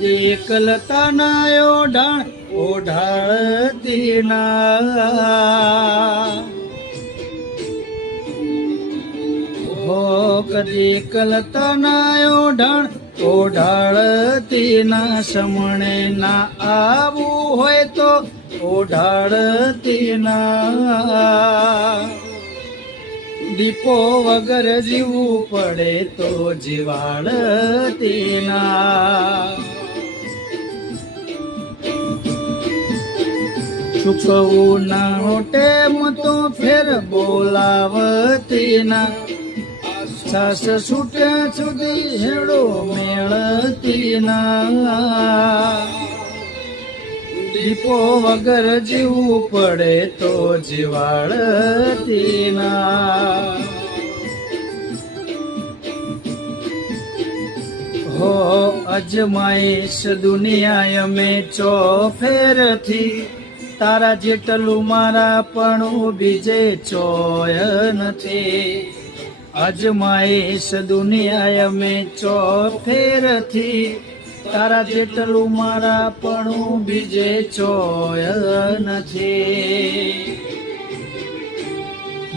કદી કલતાના ઓઢાણ ઓઢાળતી ના હો કદી કલતાના ઓઢાણ ઓઢાળતી ના સમણે ના આવું હોય તો ઓઢાળતી ના દીપો વગર જીવવું પડે તો જીવાળતી ના ચૂકવું ના ટેમ તો ફેર બોલાવતી ના સાસ છૂટ્યા સુધી હેડો મેળતી ના દીપો વગર જીવવું પડે તો જીવાળતી ના હો અજમાઈશ દુનિયા અમે ચોફેરથી તારા જેટલું મારા પણ બીજે ચોય નથી અજમાઈશ દુનિયા અમે ચોફેરથી તારા જેટલું મારા પણ બીજે ચોય નથી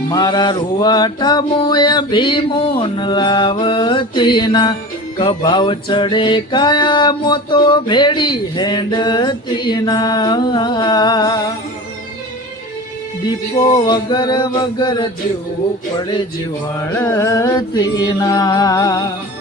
મારા રૂવાટા મોય ભીમોન લાવતી ના કભાવ ચડે કાયા મોતો ભેડી હેંડતી ના દીપો વગર જીવવું પડે જીવાળતી ના